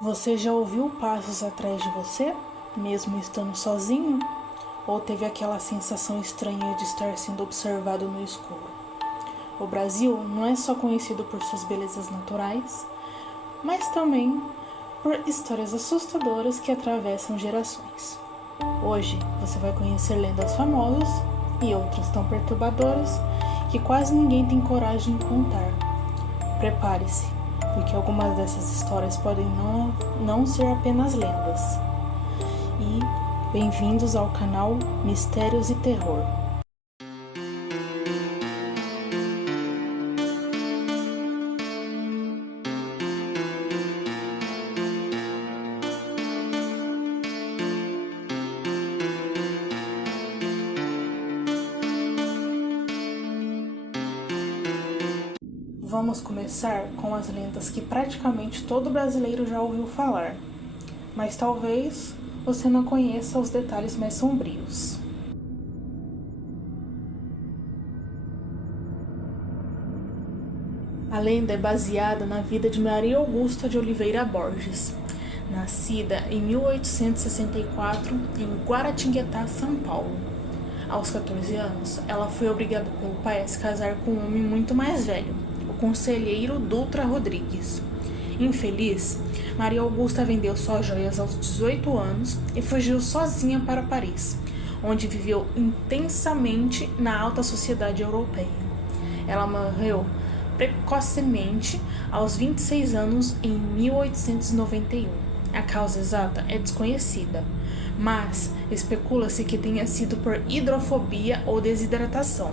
Você já ouviu passos atrás de você, mesmo estando sozinho? Ou teve aquela sensação estranha de estar sendo observado no escuro? O Brasil não é só conhecido por suas belezas naturais, mas também por histórias assustadoras que atravessam gerações. Hoje você vai conhecer lendas famosas e outras tão perturbadoras que quase ninguém tem coragem de contar. Prepare-se, porque algumas dessas histórias podem não ser apenas lendas. E bem-vindos ao canal Mistérios e Terror. Vamos começar com as lendas que praticamente todo brasileiro já ouviu falar, mas talvez você não conheça os detalhes mais sombrios. A lenda é baseada na vida de Maria Augusta de Oliveira Borges, nascida em 1864 em Guaratinguetá, São Paulo. Aos 14 anos, ela foi obrigada pelo pai a se casar com um homem muito mais velho, o conselheiro Dutra Rodrigues. Infeliz, Maria Augusta vendeu suas joias aos 18 anos e fugiu sozinha para Paris, onde viveu intensamente na alta sociedade europeia. Ela morreu precocemente aos 26 anos em 1891. A causa exata é desconhecida, mas especula-se que tenha sido por hidrofobia ou desidratação.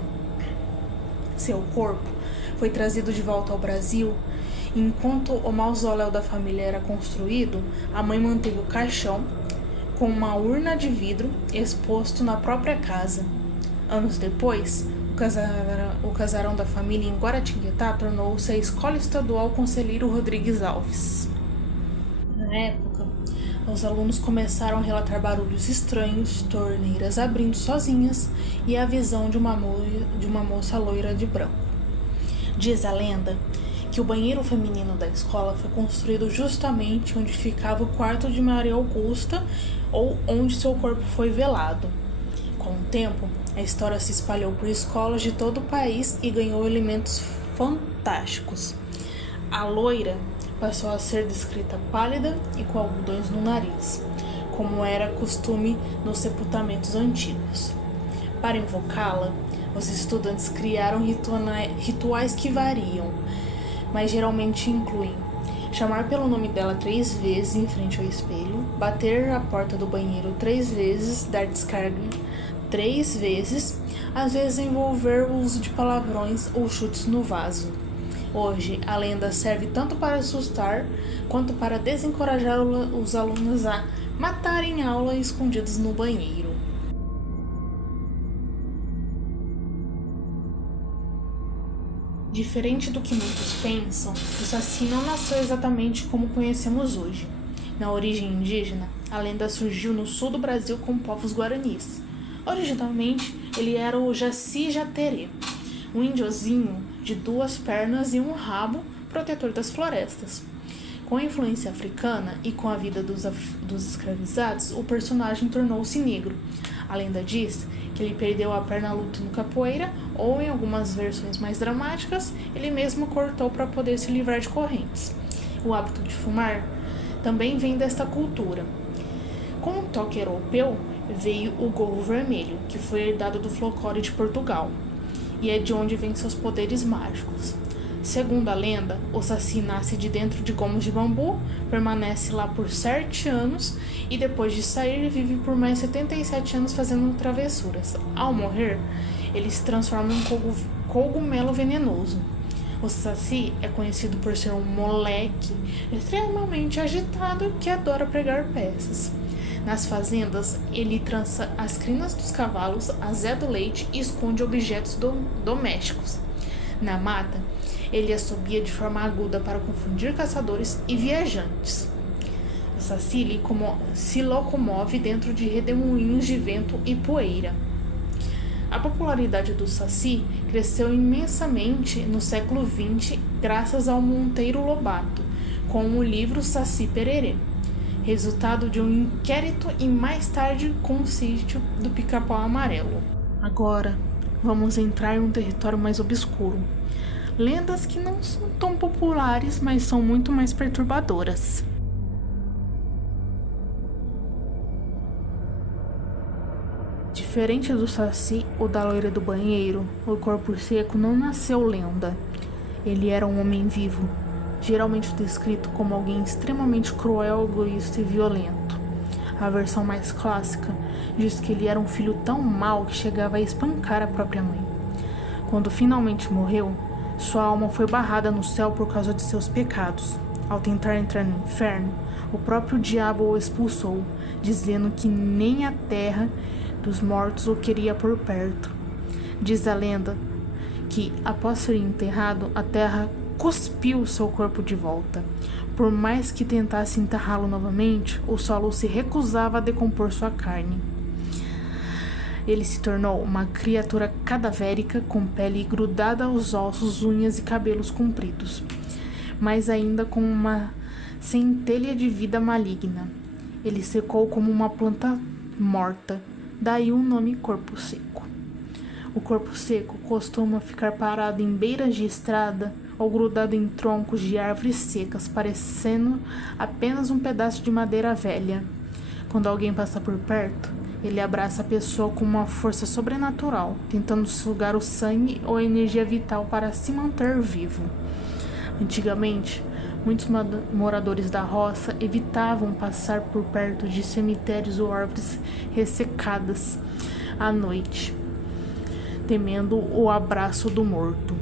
Seu corpo foi trazido de volta ao Brasil. Enquanto o mausoléu da família era construído, a mãe manteve o caixão com uma urna de vidro exposto na própria casa. Anos depois, o casarão da família em Guaratinguetá tornou-se a Escola Estadual Conselheiro Rodrigues Alves. Na época, os alunos começaram a relatar barulhos estranhos, torneiras abrindo sozinhas e a visão de uma moça loira de branco. Diz a lenda que o banheiro feminino da escola foi construído justamente onde ficava o quarto de Maria Augusta ou onde seu corpo foi velado. Com o tempo, a história se espalhou por escolas de todo o país e ganhou elementos fantásticos. A loira passou a ser descrita pálida e com algodões no nariz, como era costume nos sepultamentos antigos. Para invocá-la, os estudantes criaram rituais que variam, mas geralmente incluem chamar pelo nome dela 3 vezes em frente ao espelho, bater a porta do banheiro 3 vezes, dar descarga 3 vezes, às vezes envolver o uso de palavrões ou chutes no vaso. Hoje, a lenda serve tanto para assustar quanto para desencorajar os alunos a matarem aula escondidos no banheiro. Diferente do que muitos pensam, o Saci não nasceu exatamente como conhecemos hoje. Na origem indígena, a lenda surgiu no sul do Brasil com povos guaranis. Originalmente, ele era o Jaci-Jaterê, um índiozinho de 2 pernas e um rabo, protetor das florestas. Com a influência africana e com a vida dos escravizados, o personagem tornou-se negro. A lenda diz que ele perdeu a perna lutando capoeira, ou em algumas versões mais dramáticas, ele mesmo cortou para poder se livrar de correntes. O hábito de fumar também vem desta cultura. Com o toque europeu, veio o gorro vermelho, que foi herdado do folclore de Portugal, e é de onde vêm seus poderes mágicos. Segundo a lenda, o Saci nasce de dentro de gomos de bambu, permanece lá por 7 anos e depois de sair vive por mais 77 anos fazendo travessuras. Ao morrer, ele se transforma em cogumelo venenoso. O Saci é conhecido por ser um moleque extremamente agitado que adora pregar peças. Nas fazendas, ele trança as crinas dos cavalos, azeda o leite e esconde objetos domésticos. Na mata, ele assobia de forma aguda para confundir caçadores e viajantes. O Saci se locomove dentro de redemoinhos de vento e poeira. A popularidade do Saci cresceu imensamente no século XX graças ao Monteiro Lobato, com o livro Saci Pererê, resultado de um inquérito e mais tarde com o sítio do Pica-Pau Amarelo. Agora, vamos entrar em um território mais obscuro. Lendas que não são tão populares, mas são muito mais perturbadoras. Diferente do Saci, o da loira do banheiro, o corpo seco não nasceu lenda. Ele era um homem vivo, geralmente descrito como alguém extremamente cruel, egoísta e violento. A versão mais clássica diz que ele era um filho tão mau que chegava a espancar a própria mãe. Quando finalmente morreu, sua alma foi barrada no céu por causa de seus pecados. Ao tentar entrar no inferno, o próprio diabo o expulsou, dizendo que nem a terra dos mortos o queria por perto. Diz a lenda que, após ser enterrado, a terra cuspiu seu corpo de volta. Por mais que tentasse enterrá-lo novamente, o solo se recusava a decompor sua carne. Ele se tornou uma criatura cadavérica com pele grudada aos ossos, unhas e cabelos compridos, mas ainda com uma centelha de vida maligna. Ele secou como uma planta morta, daí o nome corpo seco. O corpo seco costuma ficar parado em beiras de estrada ou grudado em troncos de árvores secas, parecendo apenas um pedaço de madeira velha. Quando alguém passa por perto, ele abraça a pessoa com uma força sobrenatural, tentando sugar o sangue ou a energia vital para se manter vivo. Antigamente, muitos moradores da roça evitavam passar por perto de cemitérios ou árvores ressecadas à noite, temendo o abraço do morto.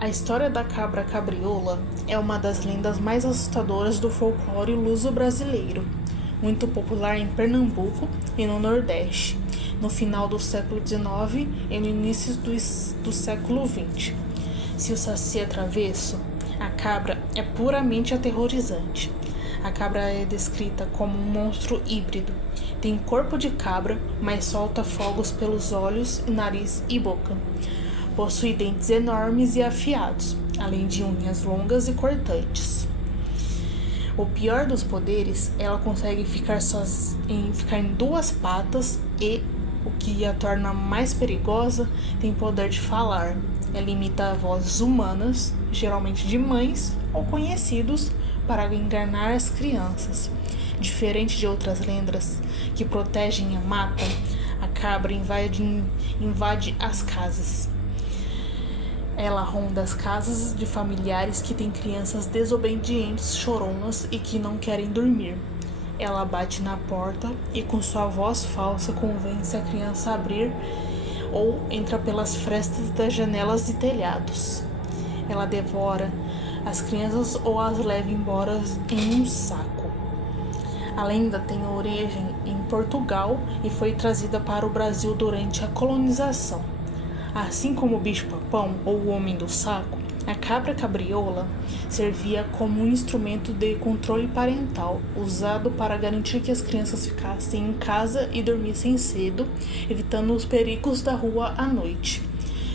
A história da cabra cabriola é uma das lendas mais assustadoras do folclore luso-brasileiro, muito popular em Pernambuco e no Nordeste, no final do século XIX e no início do século XX. Se o Saci é travesso, a cabra é puramente aterrorizante. A cabra é descrita como um monstro híbrido. Tem corpo de cabra, mas solta fogos pelos olhos, nariz e boca. Possui dentes enormes e afiados, além de unhas longas e cortantes. O pior dos poderes, ela consegue ficar em duas patas e, o que a torna mais perigosa, tem poder de falar. Ela imita vozes humanas, geralmente de mães ou conhecidos, para enganar as crianças. Diferente de outras lendas que protegem a mata, a cabra invade as casas. Ela ronda as casas de familiares que têm crianças desobedientes, choronas e que não querem dormir. Ela bate na porta e, com sua voz falsa, convence a criança a abrir ou entra pelas frestas das janelas e telhados. Ela devora as crianças ou as leva embora em um saco. A lenda tem origem em Portugal e foi trazida para o Brasil durante a colonização. Assim como o bicho-papão ou o homem do saco, a cabra cabriola servia como um instrumento de controle parental, usado para garantir que as crianças ficassem em casa e dormissem cedo, evitando os perigos da rua à noite.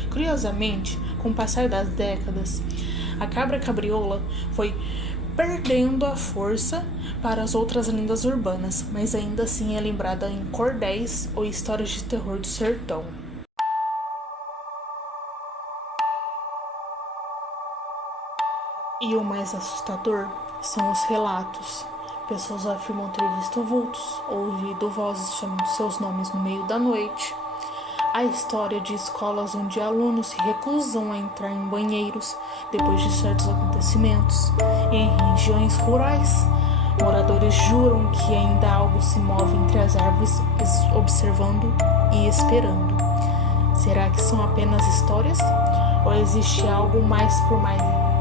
Curiosamente, com o passar das décadas, a cabra cabriola foi perdendo a força para as outras lendas urbanas, mas ainda assim é lembrada em cordéis ou histórias de terror do sertão. E o mais assustador são os relatos. Pessoas afirmam ter visto vultos, ouvido vozes chamando seus nomes no meio da noite. A história de escolas onde alunos se recusam a entrar em banheiros depois de certos acontecimentos. Em regiões rurais, moradores juram que ainda algo se move entre as árvores, observando e esperando. Será que são apenas histórias? Ou existe algo mais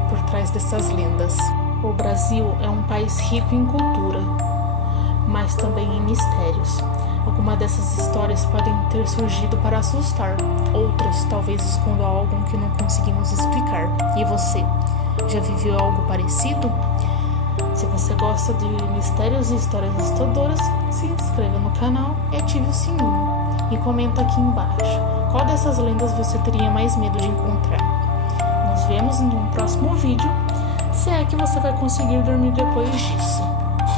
por trás dessas lendas? O Brasil é um país rico em cultura, mas também em mistérios. Algumas dessas histórias podem ter surgido para assustar, outras talvez escondam algo que não conseguimos explicar. E você, já viveu algo parecido? Se você gosta de mistérios e histórias assustadoras, se inscreva no canal e ative o sininho. E comenta aqui embaixo qual dessas lendas você teria mais medo de encontrar. Nos vemos no próximo vídeo, se é que você vai conseguir dormir depois disso.